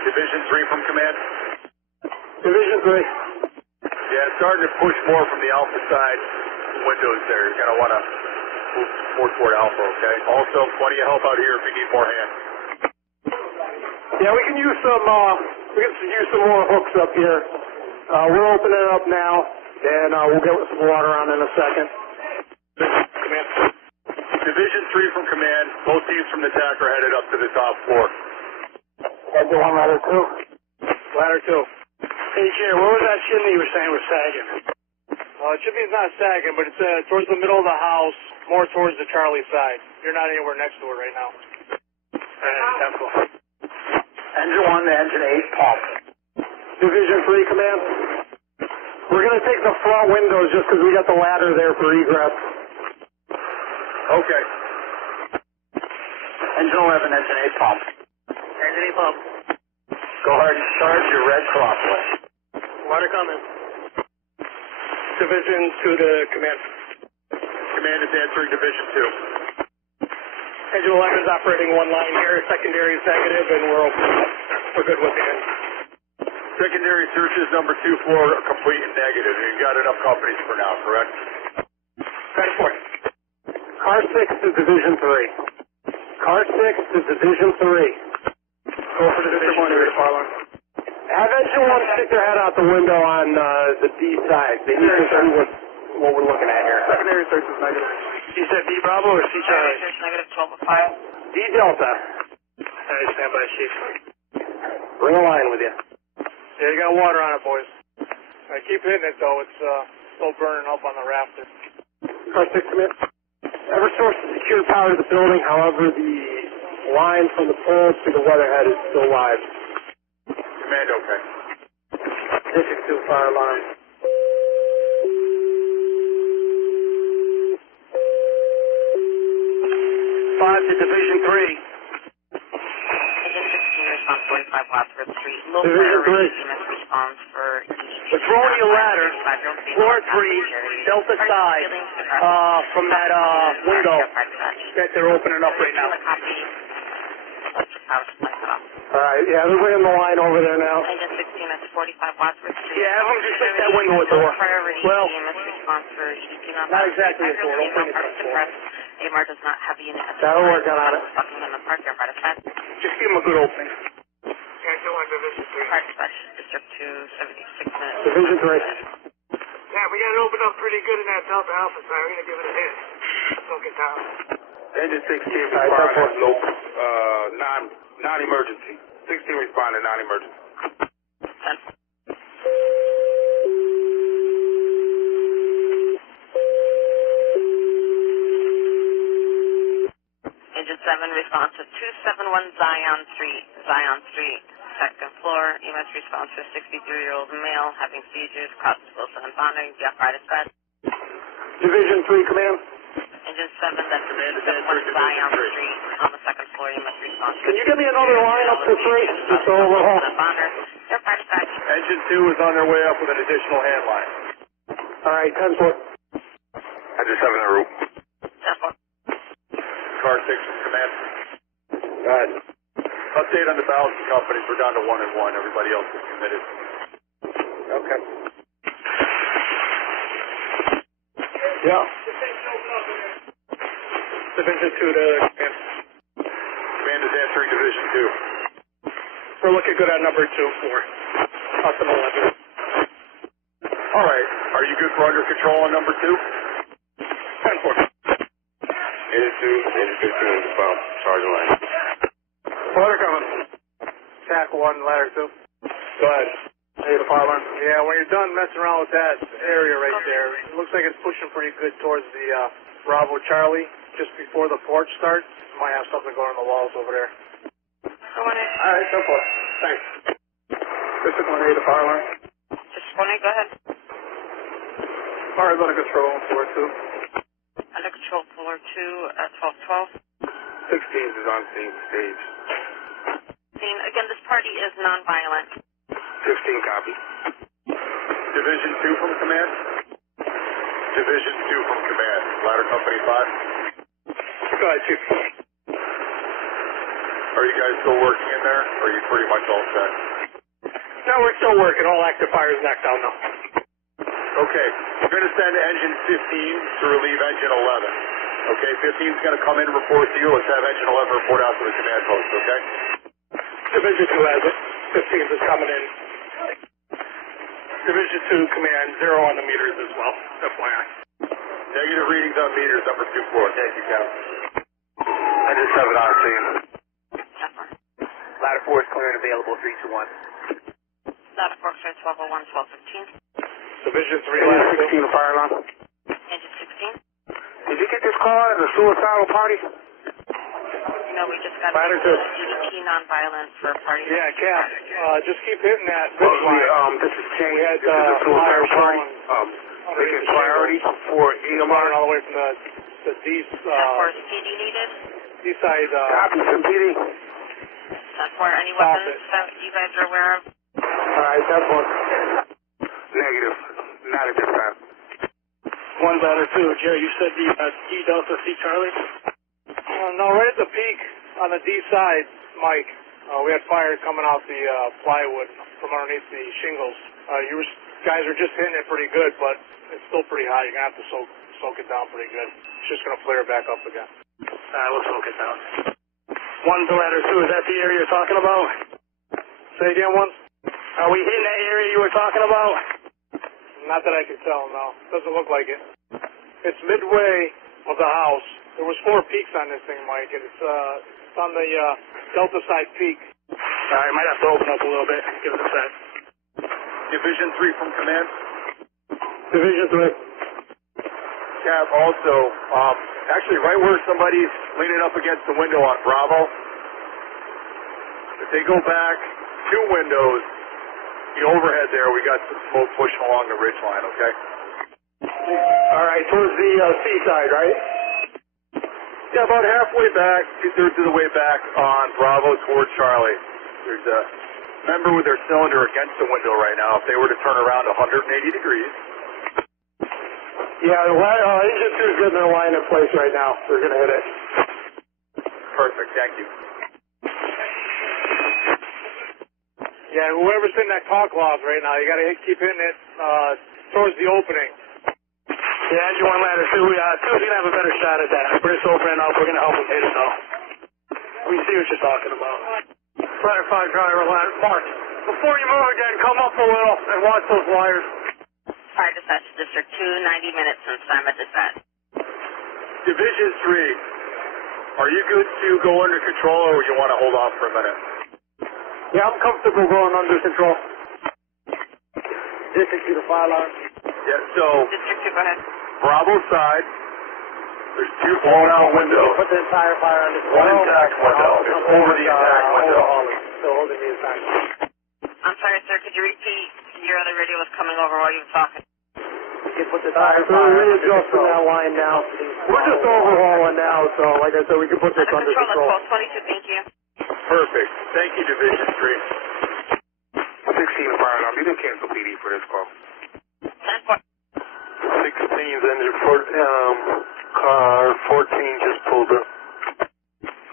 Division 3 from command. Division 3. Yeah, it's starting to push more from the alpha side windows there. You're going to want to move more toward alpha, okay? Also, plenty of help out here if you need more hands. Yeah, we can use some more hooks up here. We're opening it up now, and we'll get some water on in a second. Command. Division 3 from command. Both teams from the TAC are headed up to the top floor. Ladder 1, ladder 2. Ladder 2. Hey, Jerry, what was that chimney you were saying was sagging? Chimney's not sagging, but it's towards the middle of the house, more towards the Charlie side. You're not anywhere next to it right now. Engine 1 to engine 8, pump. Division 3, command. We're going to take the front windows just because we got the ladder there for egress. Okay. Engine 11, engine 8, pump. Engine 8 pump. Go ahead and charge your red crossway. Water coming. Division 2 to command. Command is answering Division 2. Engine 11 is operating one line here. Secondary is negative, and we're open. We're good with the end. Secondary searches number 2 floor are complete and negative. You've got enough companies for now, correct? 10-4. Car 6 to Division 3. Car 6 to Division 3. Go for the Division 1 here, Farland. Have Engine 1 stick their head out the window on the D side. They need to see what we're looking at here. Secondary search is negative. You said D Bravo or C Charlie? Search negative 1205. D Delta. Alright, stand by, Chief. Bring a line with you. Yeah, you got water on it, boys. Alright, keep hitting it, though. It's still burning up on the rafter. Car 6, come in. Eversource has secured power to the building. However, the line from the poles to the weatherhead is still live. Command, okay. District 2 fire alarm. Five to Division 3. Engine 16 response 45 Watford Street. Low Division fire 3. EMS response for We're throwing you a ladder, floor 3, Delta side, from that window that they're opening up right now. Copy. Power supply cut off. All right, yeah, they're bringing the line over there now. Engine 16, that's 45 Wadsworth Street. Yeah, have them just make that window a door. Priority Well, EMS response for EDP not exactly a door. Don't bring it to the door. AMR does not have a unit. That'll work on it. In the park, right aside. Just give them a good opening. Division 3. Park slash District 2, 76 minutes. Division 3. Yeah, we got it opened up pretty good in that Delta Alpha side. We're going to give it a hit. Don't get down. Engine 16 responded, non-emergency. 16 responded, non-emergency. Engine 7 response to 271 Zion Street, second floor. EMS response to a 63-year-old male having seizures, crossed Wilson and Bonner, arthritis bed. Division 3, command. Engine 7, that's 271 Zion Street on the second floor. EMS response. Can you give me another line up to 3? Just so we're home. Arthritis bed. Engine 2 is on their way up with an additional hand line. All right, 10-4. Engine 7 en route. 10-4. Car 6 is command. Go ahead. Update on the balance of companies. We're down to 1 and 1. Everybody else is committed. Okay. Yeah. Division 2 to command. Command is answering Division 2. We're looking good at number 2 for us and 11. All right. Are you good for under control on number 2? 10-4. Engine 2, Engine 15 is about charging line. Ladder coming. Tack 1, ladder 2. Go ahead. Hey, the fire line. Yeah, when you're done messing around with that area right there, it looks like it's pushing pretty good towards the Bravo Charlie, just before the porch starts. Might have something going on the walls over there. Go on in. All right, 10-4. Thanks. This is 1-8, the fire line. Just 1-8, go ahead. Fire's under control, floor 2. Under control, floor 2 at 1212. 16 is on scene, stage. Again, this party is non-violent. 15 copy. Division 2 from command. Division 2 from command. Ladder company 5. Go ahead, Chief. Are you guys still working in there, or are you pretty much all set? No, we're still working. All active fire is knocked down now. Okay, we're going to send engine 15 to relieve engine 11. Okay, 15 is going to come in and report to you. Let's have engine 11 report out to the command post, okay? Division 2 has it. 15 is coming in. Division 2 command, 0 on the meters as well, FYI. Negative readings on meters, number 2-4. Thank you, Captain. Engine 7 on scene. Ladder 4 is clear and available, 321. Ladder 4, 1201, 1215. Division 3, ladder 16, the fire alarm. Engine 16. Did you get this call as a suicidal party? No, we just got Ladder 2. EDP non-violent for a party. Yeah, Cap, just keep hitting that ridge line. This is King. We had This is a suicidal party. Making priority for EMR. all the way from the D, Or PD needed. D-side, Copy from PD. For any weapons that you guys are aware of. all right, that's one. Negative. Not at this time. 1 ladder 2. Jerry, you said the D Delta C Charlie? No, right at the peak on the D side, Mike, we had fire coming out the plywood from underneath the shingles. Guys are just hitting it pretty good, but it's still pretty high. You're going to have to soak it down pretty good. It's just going to flare back up again. We'll soak it down. 1 to ladder 2, is that the area you're talking about? Say again, 1? Are we hitting that area you were talking about? Not that I can tell, no. Doesn't look like it. It's midway of the house. There was 4 peaks on this thing, Mike, and it's on the Delta side peak. All right, might have to open up a little bit. Give it a sec. Division 3 from command. Division 3. Cap, also, actually right where somebody's leaning up against the window on Bravo, if they go back 2 windows, the overhead there, we got some smoke pushing along the ridge line, okay? All right, towards the seaside, right? Yeah, about halfway back, 2/3 of the way back on Bravo towards Charlie. There's a member with their cylinder against the window right now. If they were to turn around 180 degrees. Yeah, engine 2 is getting their line in place right now. They're going to hit it. Perfect, thank you. Yeah, whoever's in that call closet right now, you got to keep hitting it towards the opening. Yeah, engine 1 ladder 2. Two's going to have a better shot at that. When it's opening up, we're going to help him hit it, though. We see what you're talking about. Ladder 5 driver, ladder. Mark, before you move again, come up a little and watch those wires. Fire dispatch District 2, 90 minutes since time at dispatch. Division 3, are you good to go under control, or you want to hold off for a minute? Yeah, I'm comfortable going under control. District 2 to fire alarm. Yeah, so District 2, go ahead. Bravo side, there's 2 blown out windows. Put the entire fire under control. One intact window. It's over the intact window. Still holding the intact. I'm sorry, sir. Could you repeat? Your other radio was coming over while you were talking. We can put the entire fire under control. That line now. We're just overhauling now, so like I said, we can put this under control. That's 1222, thank you. Perfect. Thank you, Division 3. 16 fire alarm. You didn't cancel PD for this call. 10-4. 16's engine car 14 just pulled up.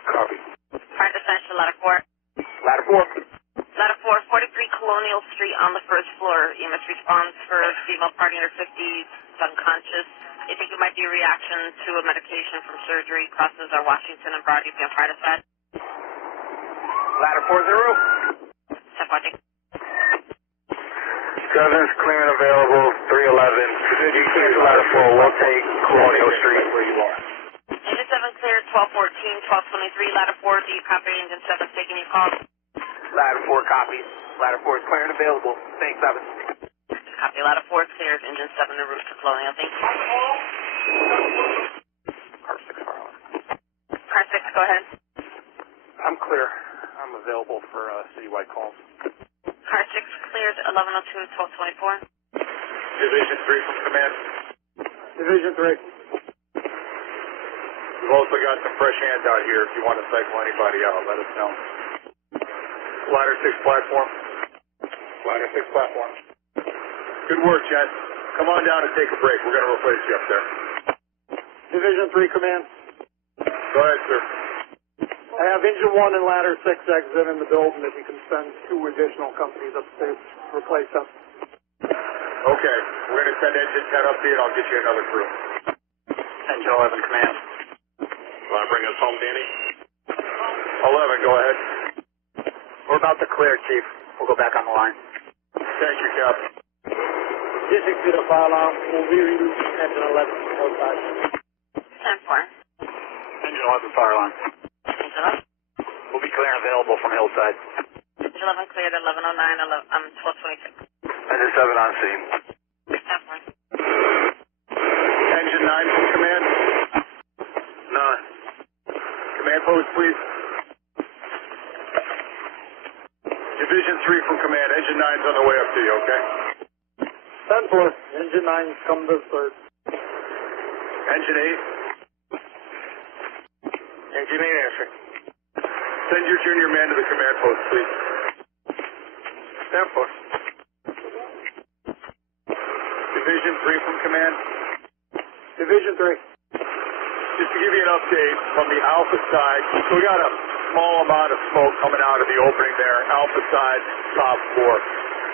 Copy. Fire dispatch to ladder 4. Ladder 4. Ladder 4, 43 Colonial Street on the first floor. EMS response for female party in her 50s, unconscious. I think it might be a reaction to a medication from surgery. Crosses are Washington and Broad. You can fire dispatch. Ladder 40. 10-4. Southern's clear and available, 311. Division 2 to ladder 4, we'll take Colonial Street where you are. Engine 7 clear, 1214, 1223. Ladder 4, do you copy? Engine 7 taking your call. Ladder 4 copies. Ladder 4 is clear and available. Thanks, 7. Copy. Ladder 4 cleared. Engine 7 en route to Colonial. Thank you. Car 6 fire alarm. Car 6, go ahead. I'm clear. I'm available for citywide calls. Car 6 cleared, 1102, 1224. Division 3 from command. Division 3. We've also got some fresh hands out here. If you want to cycle anybody out, let us know. Ladder 6 platform. Ladder 6 platform. Good work, gents. Come on down and take a break. We're going to replace you up there. Division 3 command. Go ahead, sir. I have engine 1 and ladder 6 exit in the building. If you can send 2 additional companies upstairs to replace them. Okay. We're going to send engine 10 up here, and I'll get you another crew. Engine 11 command. Want to bring us home, Danny? 11, go ahead. We're about to clear, Chief. We'll go back on the line. Thank you, Captain. District 2 to fire alarm. We'll reroute engine 11 outside. 10-4. Engine 11 fire alarm. Engine 11. We'll be clear and available from Hillside. Engine 11 cleared, 1109, 1226. Engine 7 on scene. 10-4. Engine 9 from command. 9. Command post, please. Division 3 from command. Engine 9's on the way up to you, okay? 10-4. Engine 9's coming to the third. Engine 8. Engine 8 answering. Send your junior man to the command post, please. 10-4. Division 3 from command. Division 3. Just to give you an update from the Alpha side, so we got a small amount of smoke coming out of the opening there. Alpha side, top floor.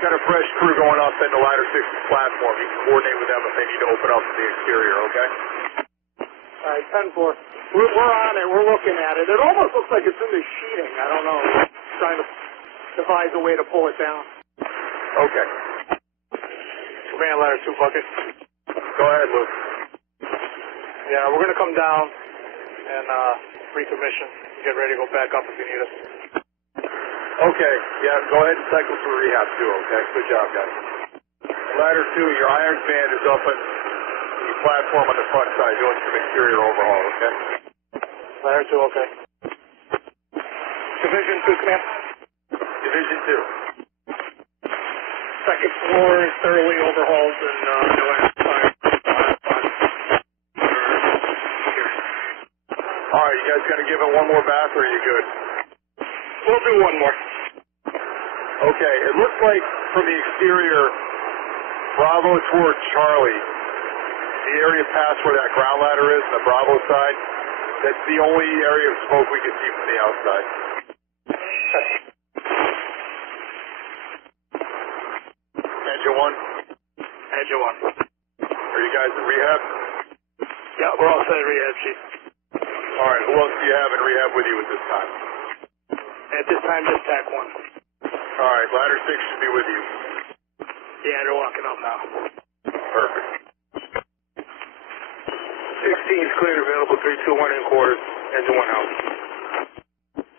Got a fresh crew going up in the ladder 6 platform. You can coordinate with them if they need to open up from the exterior, okay? All right, 10-4. We're on it. We're looking at it. It almost looks like it's in the sheeting. I don't know. Trying to devise a way to pull it down. Okay. Command ladder 2 bucket. Go ahead, Luke. Yeah, we're going to come down and recommission. Get ready to go back up if you need us. Okay, yeah, go ahead and cycle through rehab too, okay? Good job, guys. Ladder 2, your irons band is up on the platform on the front side doing some exterior overhaul, okay? Ladder 2, okay. Division 2, command. Division 2. Second floor is thoroughly overhauled and no fire. All right, you guys gonna give it one more bath or are you good? We'll do one more. Okay, it looks like from the exterior, Bravo toward Charlie, the area past where that ground ladder is, the Bravo side, that's the only area of smoke we can see from the outside. Engine 1? Engine 1. Are you guys in rehab? Yeah, we're all set at rehab, Chief. All right, who else do you have in rehab with you at this time? At this time, just TAC 1. All right, ladder 6 should be with you. Yeah, they're walking up now. Perfect. 16's cleared, available 321 in quarters. Engine 1 out.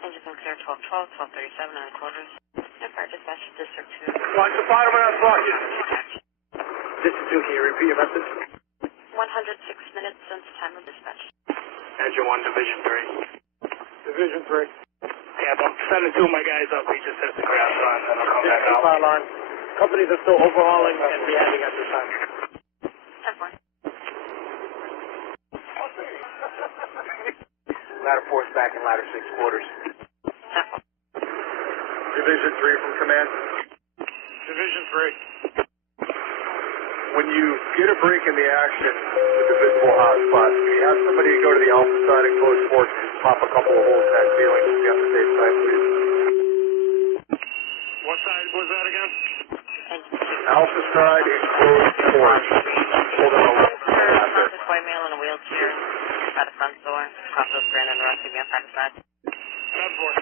Engine been clear 1212, 1237 and quarters. And fire dispatch district 2. Watch the bottom of that bucket. District 2, can you repeat your message? 106 minutes since time of dispatch. Engine 1, Division 3. Division 3. Yeah, I'm sending two of my guys up. He just has to crash on, and I'll come back out. Fire alarm. Companies are still overhauling and rehabbing at this time. 10-4. Ladder 4's back in ladder 6 quarters. 10-4. Division 3 from command. Division 3. When you get a break in the action with the visible hotspot, can you have somebody go to the alpha side and close ports and pop a couple of holes in that ceiling to be on the safe side, please? What side was that again? Alpha side and close ports. Hold on a little. This white male in a wheelchair by the front door. Crossroads Grand and Rusty on the side. 10-4.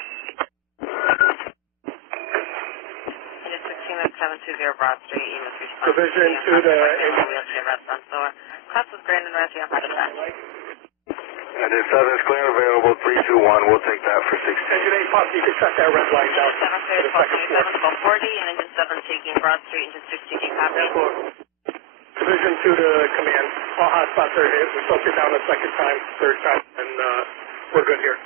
720 Broad Street, EMS response. Division 2 to wheelchair by the front door. Crossroads Grand and Rusty on the side. Engine 7 is clear and available, 321. We'll take that for 16. Engine 8 Puff, you can shut that red light down. 7 1240 and Engine 7 taking Broad Street, Engine 6 taking copy. Division 2 to command. All hotspots are hit. We filtered down the second time, third time, and we're good here.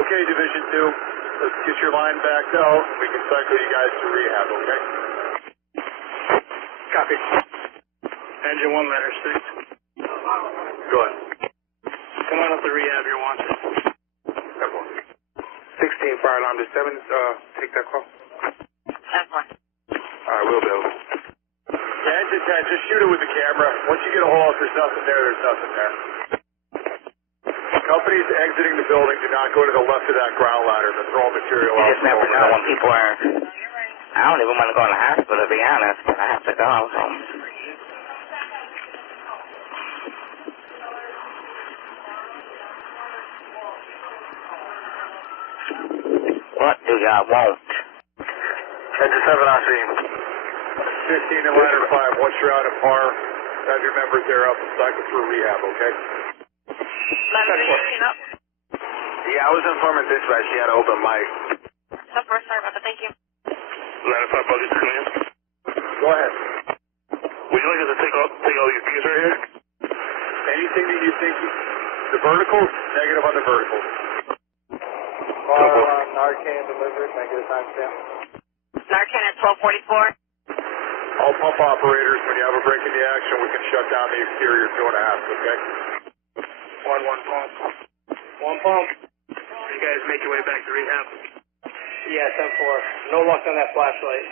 Okay, Division 2. Let's get your line backed out. We can cycle you guys to rehab, okay? Copy. Engine 1, ladder 6. Good. Come on up to rehab, you're wanted. 16, fire alarm to 7. Take that call. 10-4. All right, we'll do. Yeah, Engine 10, just shoot it with the camera. Once you get a hole, if there's nothing there, there's nothing there. Companies exiting the building do not go to the left of that ground ladder. That's all material. You just never know when people are. I don't even want to go in the hospital, to be honest, but I have to go. So. What do y'all want? Engine 7 on scene. 15 and ladder 5. Once you're out of par, have your members there up and cycle through rehab, okay? Ladder 3 up. Yeah, I was informing dispatch. She had an open mic. 10-4, sorry about that, thank you. Ladder 5, Buggy to command. Go ahead. Would you like us to take all these things right here? Anything that you think, the verticals, negative on the verticals. Narcan delivered, negative timestamp. Narcan at 1244. All pump operators, when you have a break in the action, we can shut down the exterior 2.5, okay? 1 pump. 1 pump. You guys make your way back to rehab. Yeah, 10-4. No luck on that flashlight.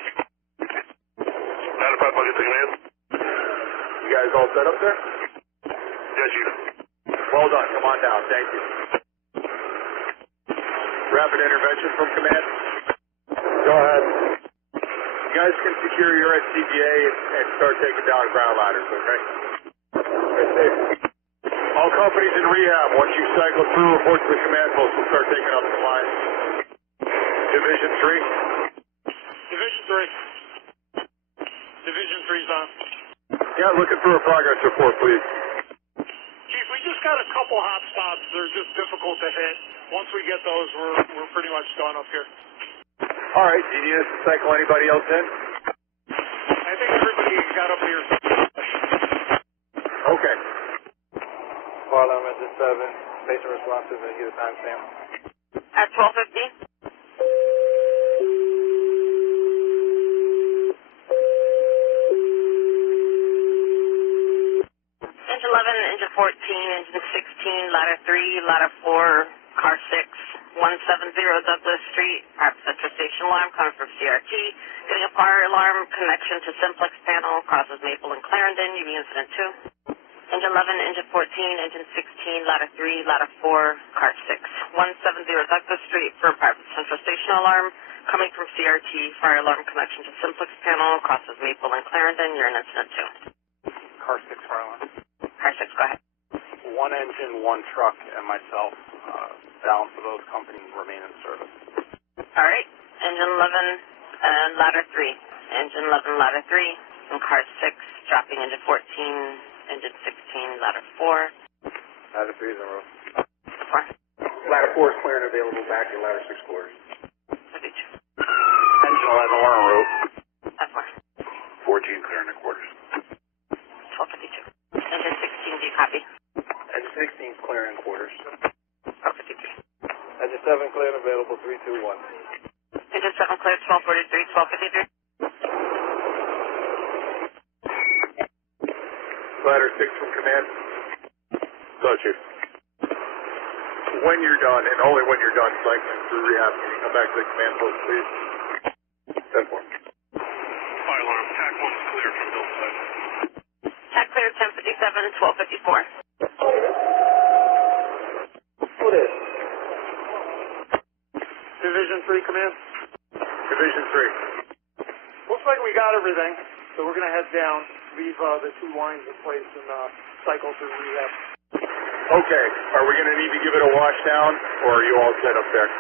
9-5, Buggy to command. You guys all set up there? Yes, you. Well done. Come on down. Thank you. Rapid intervention from command. Go ahead. You guys can secure your SCBA and start taking down ground ladders, okay? All companies in rehab, once you cycle through, report to the command post. We'll start taking up the line. Division 3. Division 3. Division 3's on. Yeah, looking for a progress report, please. Chief, we just got a couple hot spots. They're just difficult to hit. Once we get those, we're pretty much done up here. All right, do you need us to cycle anybody else in? I think everybody got up here. Okay. Fire alarm at 7. Patient responses and get a timestamp. At 1250. Engine 11, Engine 14, Engine 16, ladder 3, ladder 4, car 6, 170 Douglas Street, Central Station alarm coming from CRT. Getting a fire alarm connection to simplex panel, crosses Maple and Clarendon, UV incident 2. Engine 11, engine 14, engine 16, ladder 3, ladder 4, car 6. 170 Douglas Street for a private central station alarm. Coming from CRT, fire alarm connection to simplex panel, crosses Maple and Clarendon. You're in incident 2. Car 6 fire alarm. Car 6, go ahead. One engine, one truck, and myself. Balance of those companies remain in service. All right. Engine 11 and ladder 3. Engine 11, ladder 3, and car 6, dropping engine 14, engine 16, ladder 4. Ladder 3 is en route. 4. Ladder 4 is clear and available back in ladder 6 quarters. 52. Engine 11, we're en route. That's 4. 14 clear in the quarters. 1252. Engine 16, do you copy? Engine 16 is clear in quarters. 1253. Engine 7 clear and available 321. Engine 7 clear, 1243, 1253. Ladder 6 from command. So, Chief. When you're done, and only when you're done cycling through rehab, can you come back to the command post, please? 10-4. Fire alarm. TAC 1's clear from Hillside. TAC clear, 1057, 1254. Who it is? Division 3 command. Division 3. Looks like we got everything, so we're going to head down, leave the 2 lines in place, and cycle through rehab. Okay. Are we going to need to give it a wash down, or are you all set up there?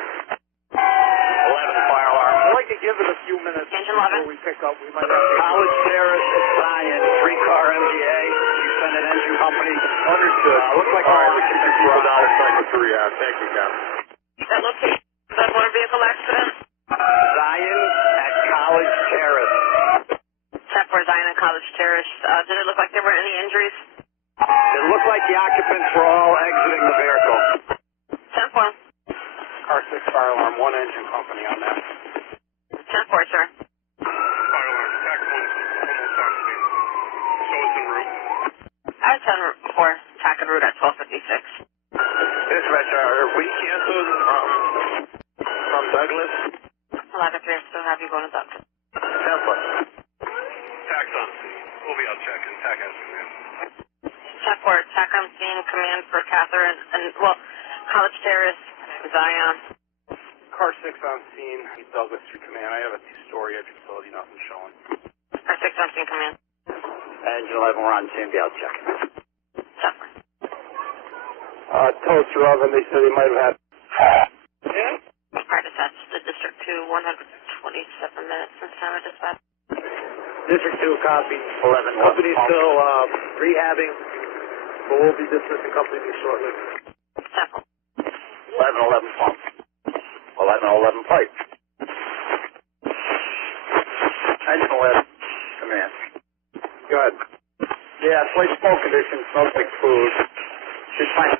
11 fire alarm. I'd like to give it a few minutes Engine before 11. we pick up. We might have to... College Terrace, Zion, 3-car MGA. You send an engine company. Understood. Looks like all all right, the let's get people down and cycle through rehab. Thank you, Captain. That location, that motor vehicle accident? Zion at College Terrace. Check for Zion and College Terrace. Did it look like there were any injuries? It looked like the occupants were all exiting the vehicle. 10-4. Car 6 fire alarm. One engine company on that. 10-4, sir. Fire alarm. TAC 1's almost on scene. So it's en route. I was 10-4. TAC en route at 1256. Dispatch, are we canceled from Douglas? Ladder 3, I still have you going to Douglas. 10-4. TAC's on scene. We'll be out checking. TAC has command. Check for TAC on scene, command for Catherine, and, well, College Terrace, Zion. Car 6 on scene. Douglas Street command. I have a 2-story edge facility. Nothing showing. Car 6 on scene, command. Engine 11, we're on scene. Be out checking. Check for. Toaster oven, they said they might have had... Alright, dispatch to District 2, 127 minutes since time of dispatch. District 2, copy. 11. Company's still rehabbing, but we'll be dismissing company shortly. 10-4. 11-11 pump. 11-11 pipe. Engine 11, command. Go ahead. Yeah, slight smoke conditions, smells like food. Should find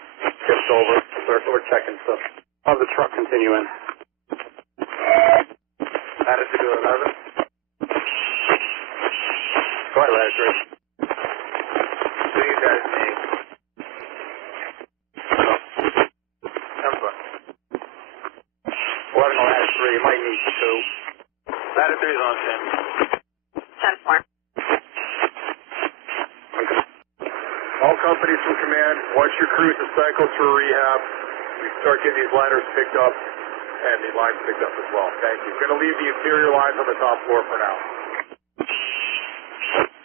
tipped over, so we're checking stuff. Have the truck continue in. Added to do 11. Go ahead, Lazarus. Do you guys need? Number. 11 ladder 3, you might need 2. Ladder 3 is on scene. 10-4. All companies from command, once your crews have cycled through rehab, we start getting these liners picked up and the lines picked up as well. Thank you. Going to leave the interior lines on the top floor for now.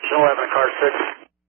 11 car 6.